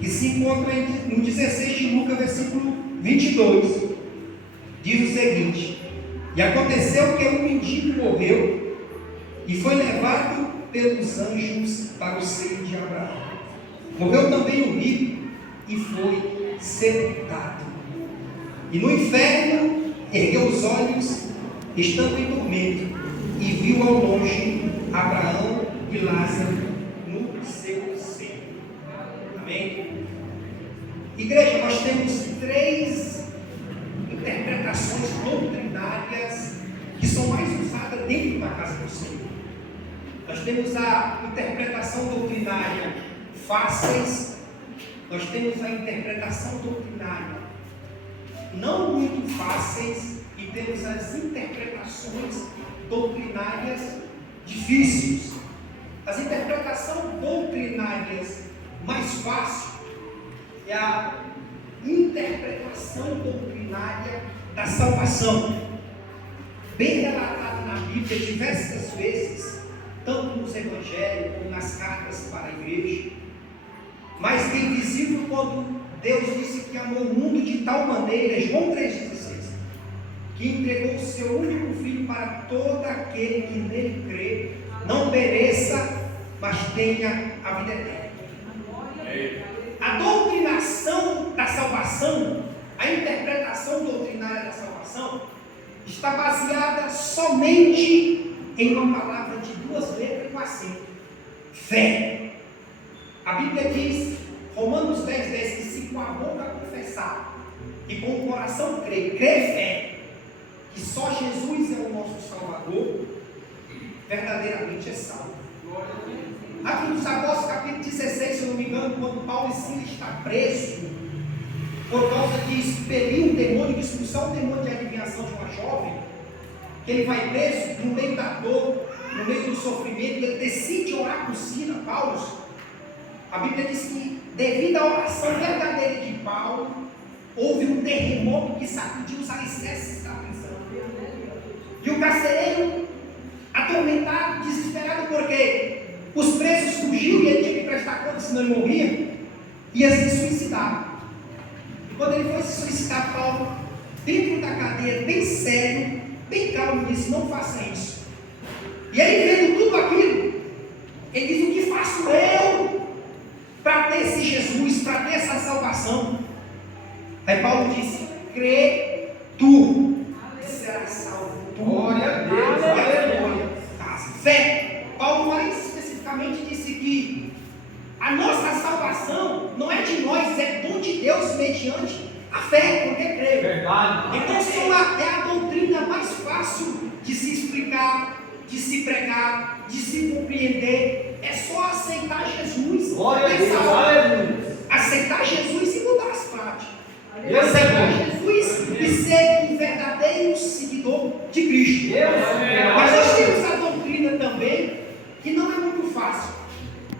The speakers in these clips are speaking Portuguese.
que se encontra no 16 de Lucas, versículo 22, diz o seguinte: e aconteceu que um mendigo morreu e foi levado pelos anjos para o seio de Abraão. Morreu também o rico e foi sepultado. E no inferno ergueu os olhos, estando em tormento, e viu ao longe Abraão e Lázaro no seu seio. Amém? Igreja, nós temos 3 interpretações doutrinárias que são mais usadas dentro da casa do Senhor. Nós temos a interpretação doutrinária fáceis, nós temos a interpretação doutrinária não muito fáceis e temos as interpretações doutrinárias difíceis. As interpretações doutrinárias mais fáceis é a interpretação doutrinária da salvação, bem relatada na Bíblia diversas vezes, tanto nos evangelhos como nas cartas para a igreja, mas bem visível quando Deus disse que amou o mundo de tal maneira, João 3,16, que entregou o seu único filho para todo aquele que nele crê, não pereça, mas tenha a vida eterna. A doutrinação da salvação, a interpretação doutrinária da salvação, está baseada somente em uma palavra de 2 letras com acento: fé. A Bíblia diz, Romanos 10:10, que se com a boca confessar e com o coração crer fé, que só Jesus é o nosso Salvador, verdadeiramente é salvo. Atos dos Apóstolos, capítulo 16, se eu não me engano, quando Paulo e Silas está preso por causa de expelir um demônio, de expulsar um demônio de adivinhação de uma jovem, que ele vai preso no meio da dor, no meio do sofrimento, ele decide orar por Silas, Paulo. A Bíblia diz que, devido à oração verdadeira de Paulo, houve um terremoto que sacudiu os alicerces da prisão. E o carcereiro, atormentado, desesperado, porque os presos fugiam e ele tinha que prestar conta, senão ele morria, ia se suicidar. E quando ele foi se suicidar, Paulo, dentro da cadeia, bem sério, bem calmo, disse: não faça isso. E aí, vendo tudo aquilo, ele diz: o que faço eu para ter esse Jesus, para ter essa salvação? Aí Paulo disse: crê tu, e serás salvo. Glória a Deus, aleluia. Fé. Paulo mais especificamente disse que a nossa salvação não é de nós, é dom de Deus mediante a fé, porque crê. Verdade. Então é a doutrina mais fácil de se explicar, de se pregar, de se compreender. É só aceitar Jesus. Glória a Deus, aleluia. Aceitar Jesus e mudar as práticas. Aceitar Jesus e ser um verdadeiro seguidor de Cristo. Mas nós temos a doutrina também, que não é muito fácil,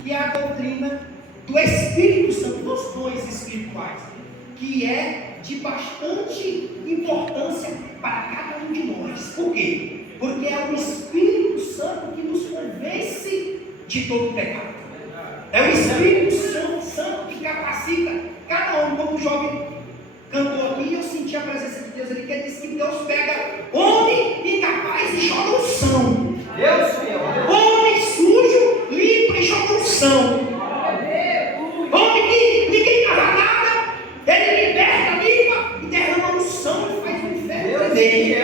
que é a doutrina do Espírito Santo, dos dons espirituais, que é de bastante importância para cada um de nós. Por quê? Porque é o Espírito Santo que nos convence de todo pecado. É o Espírito Santo que capacita cada um. Como o jovem cantou aqui, eu senti a presença de Deus ali, que ele disse que Deus pega homem incapaz e joga unção. Homem sujo, limpa e joga unção. Homem que ninguém dava nada, ele liberta, limpa e derrama unção e faz o inferno dele.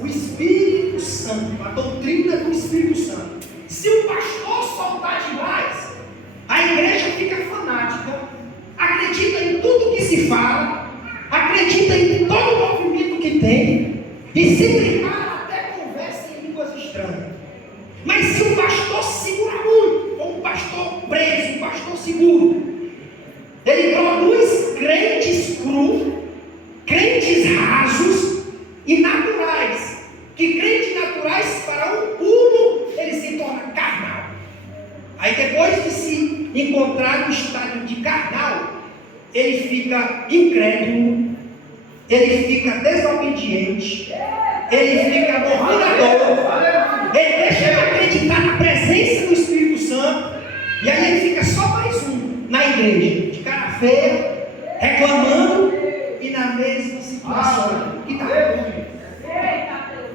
O Espírito Santo, a doutrina do Espírito Santo. Se o pastor soltar demais, a igreja fica fanática, acredita em tudo que se fala, acredita em todo o movimento que tem, e se brincar até conversa em línguas estranhas. Mas se o pastor segura muito, ou um pastor preso, um pastor seguro, ele produz crentes crus, crentes rasos e naturais. Que crentes naturais, para um pulo, ele se torna carnal. Aí depois de se encontrar no estágio de carnal, ele fica incrédulo, ele fica desobediente, ele fica murmurador, ele deixa de acreditar na presença do Espírito Santo, e aí ele fica só mais um na igreja, de cara feia, reclamando e na mesma situação. Que tá ruim.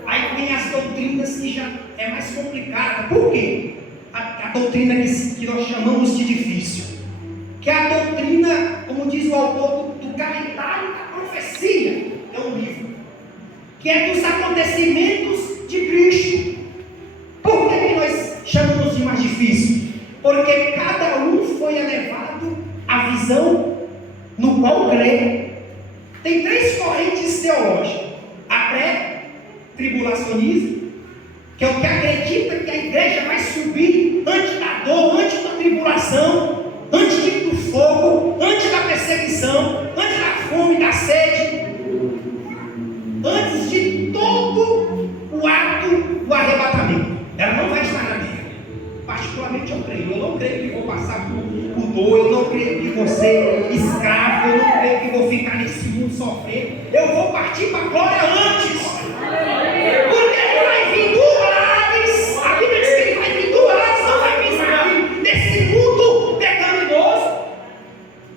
Aí vem as doutrinas que já é mais complicada. Por quê? A doutrina que nós chamamos de difícil. Que é a doutrina, como diz o autor, do calendário da profecia. É um livro. Que é dos acontecimentos de Cristo. Por que nós chamamos de mais difícil? Porque cada um foi elevado à visão no qual crê. Tem 3 correntes teológicas. A pré-tribulacionismo, que é o que acredita que a igreja vai subir antes da dor, antes da tribulação, antes do fogo, antes da perseguição, antes da fome, da sede, antes de todo o ato do arrebatamento. Ela não vai estar na guerra. Particularmente eu creio. Eu não creio que vou passar por dor, eu não creio que vou ser escravo, eu não creio que vou ficar nesse mundo sofrer. Eu vou partir para a glória antes. Porque ele vai vir do Ares. A Bíblia diz que ele vai vir do Ares, não vai pensar aqui nesse mundo pecaminoso.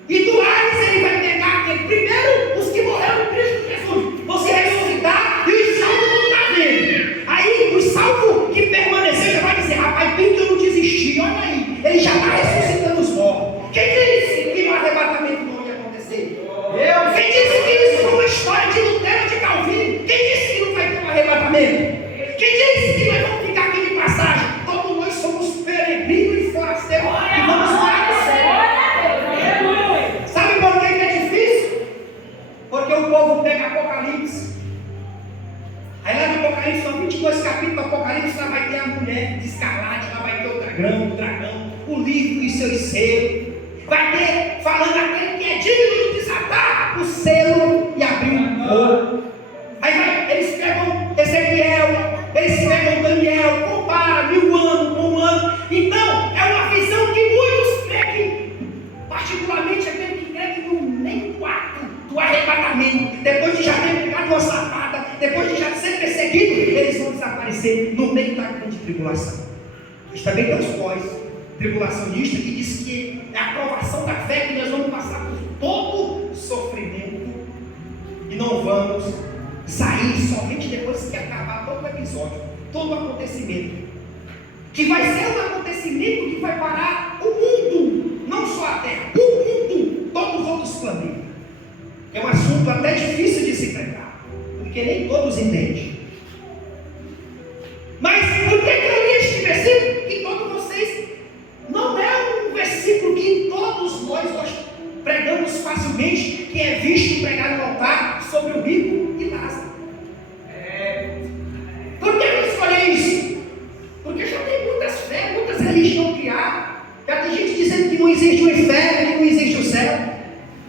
E do Ares ele vai pegar aquele, primeiro os que morreram em Cristo Jesus, você ressuscitar e os salvos não está vendo. Aí os salvos que permaneceram já vai dizer, rapaz, bem que eu não desisti, olha aí, ele já está ressuscitando os mortos. Quem disse que no arrebatamento não ia acontecer? Quem disse que isso foi uma história de Lutero, de Calvino? Quem disse que não vai ter um arrebatamento? Quem disse que nós vamos ficar aqui de passagem? Todos nós somos peregrinos e forasteiros que vamos morar no céu. Sabe por que é difícil? Porque o povo pega Apocalipse. Aí lá no Apocalipse, são 22 capítulos do Apocalipse, lá vai ter a mulher de escarlate, lá vai ter o dragão, o livro e seus selos. Vai ter, falando aquele que é digno de desatar o selo e abrir o fogo. Aí eles pegam Ezequiel, eles pegam Daniel, compara 1000 anos com 1 ano. Então, é uma visão que muitos creem, particularmente aquele que crê que no meio do ato do arrebatamento, depois de já ter pegado uma sapada, depois de já ser perseguido, eles vão desaparecer no meio da grande tribulação. Mas também tem os pós-tribulacionistas que diz que é a provação da fé que nós vamos passar por todo sofrimento e não vamos sair somente depois que acabar todo o episódio, todo o acontecimento, que vai ser um acontecimento que vai parar o mundo, não só a Terra, o mundo, todos os outros planetas. É um assunto até difícil de se pregar, porque nem todos entendem. Mas por que eu li este versículo? Que todos vocês, não é um versículo que todos nós pregamos facilmente, que é visto pregar no altar sobre o rico e Lázaro. Por que eu escolhi isso? Porque já tem muitas fé, muitas religiões criadas. Já tem gente dizendo que não existe o inferno, que não existe o céu.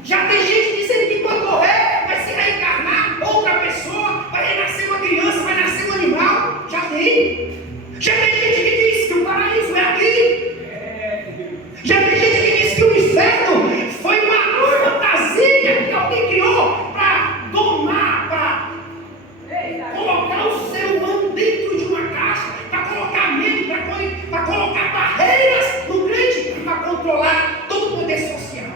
Já tem gente dizendo que quando morrer vai se reencarnar outra pessoa, vai renascer uma criança, vai nascer um animal. Já tem. Já tem gente que diz que o paraíso é aqui. Já tem gente que diz que o inferno foi uma fantasia que alguém criou para domar, para colocar o ser humano dentro de uma caixa, para colocar medo, para colocar barreiras no crente, para controlar todo o poder social.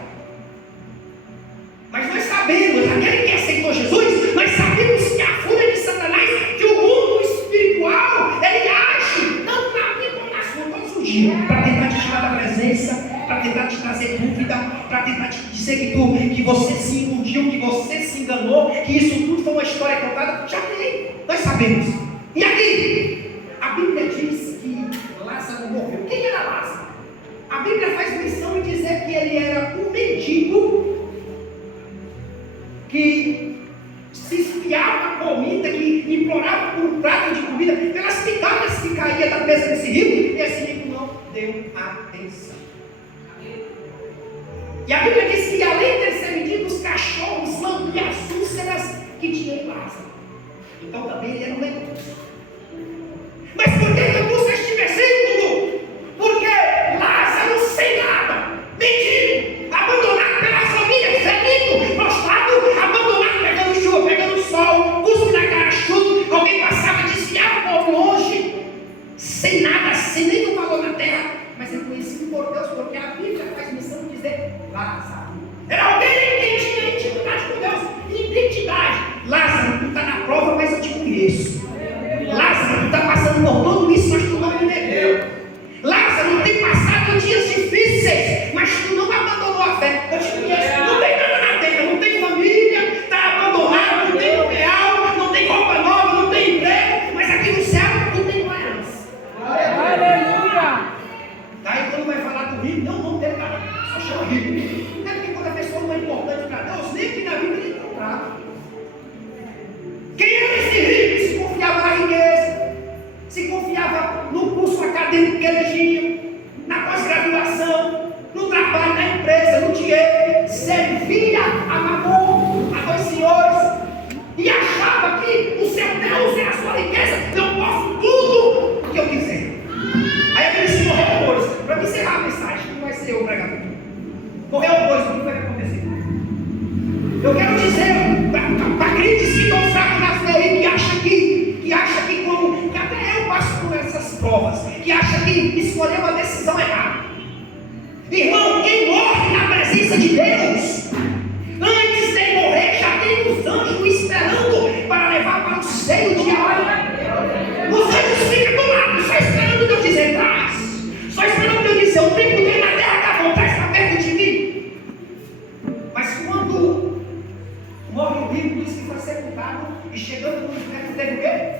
Mas nós sabemos, aquele que aceitou Jesus, nós sabemos que a fúria de Satanás, que o mundo espiritual, ele age, tanto na minha como na sua, todos os dias, para tentar te tirar da presença, para tentar te trazer dúvida, para tentar te dizer que você se iludiu, que você se enganou, que isso tudo foi uma história contada. Já tem, nós sabemos. E aqui, a Bíblia diz que Lázaro morreu. Quem era Lázaro? A Bíblia faz menção em dizer que ele era um mendigo que se espiava a comida, que implorava por um prato de comida, pelas picadas que caía da mesa desse rico, e esse rico não deu atenção. E a Bíblia diz que além de ser mendigo, os cachorros lambiam as úlceras que tinha em Lázaro. Então também ele era um leproso. Mas por que eu pus este versículo? Porque Lázaro sem nada, mendigo, abandonado pela família, ferido, prostrado, abandonado, pegando chuva, pegando sol, cuspe na cara, chuva, alguém passava, desviava por longe, sem nada, sem nenhum valor na terra, mas reconhecido por Deus, porque a Bíblia faz menção de dizer Lázaro. Era alguém que tinha intimidade com Deus, identidade. Lázaro, tu está na prova, mas eu te conheço. Lázaro, tu está passando por tudo isso, mas tu não me negou. Lázaro, tem passado dias difíceis, mas tu não abandonou a fé. Eu te conheço. Não tem nada na terra, não tem família, está abandonado, não tem real, não tem roupa nova, não tem emprego, mas aqui no céu tu tem uma herança. Aleluia! Aí quando vai falar do rico, não tem nada, só chama rico. Não é porque quando a pessoa não é importante para Deus, nem que na vida ele encontrava. Quem era esse rico? Se confiava na riqueza, se confiava no curso acadêmico que ele tinha, na pós-graduação, no trabalho, na empresa, no dinheiro, servia a Mamon, a dois senhores, e achava que o seu Deus é a sua riqueza, eu posso tudo o que eu quiser. Aí ele disse: morreu dois. Para me encerrar a mensagem, não vai ser eu pregador. Morreu dois, o que vai acontecer? Eu quero dizer para crentes que estão fracos na fé e que acha que como que até eu passo por essas provas, que acha que escolheu uma decisão errada. Irmão, quem morre na presença de Deus, antes de morrer já tem os anjos esperando para levar para o seio de alma. Os anjos ficam do lado, só esperando Deus dizer: traz, só esperando Deus dizer: o tempo dele na terra acabou, traz para perto de mim. Mas quando morre o rico, diz que foi sepultado, e chegando no inferno teve o quê?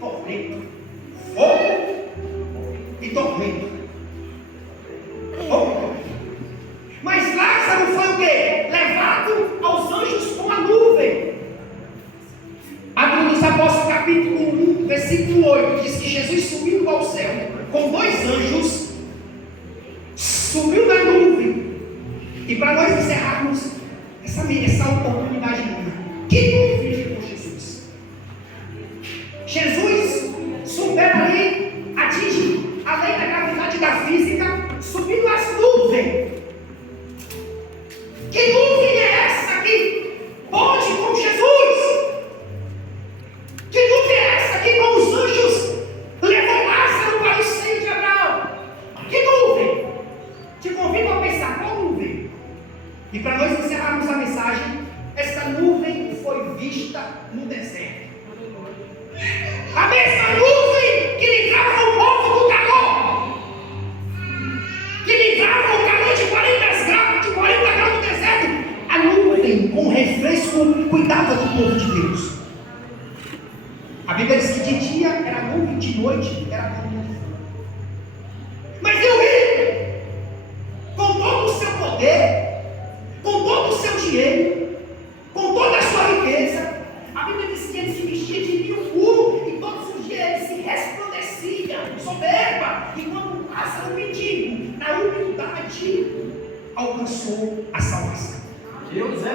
Tormento, fogo e tormento. Mas Lázaro foi o quê? Levado aos anjos com a nuvem. Atos dos Apóstolos, capítulo 1, versículo 8, diz que Jesus subiu ao céu com dois anjos, subiu na nuvem. E para nós encerrarmos essa oportunidade minha, que nuvem levou Jesus? Jesus supera ali, atinge a lei da gravidade da física, subindo as nuvens. Que nuvem é essa que pode com Jesus? Que nuvem é essa que com os anjos levou Lázaro para o seio de Abraão? Que nuvem? Te convido a pensar, qual nuvem? E para nós encerrarmos a mensagem, essa nuvem foi vista no deserto. A mesma nuvem que livrava o povo do calor, que livrava o calor de 40 graus no deserto, a nuvem com refresco cuidava do povo de Deus. A Bíblia diz que de dia era nuvem, de noite era coluna de fogo. Mas eu vi, com todo o seu poder, com todo o seu dinheiro, com toda a sua riqueza, a Bíblia diz que ele se vestia de linho puro e todos os dias ele se resplandecia, soberba. E quando Lázaro, o mendigo, na humildade, alcançou a salvação. Deus é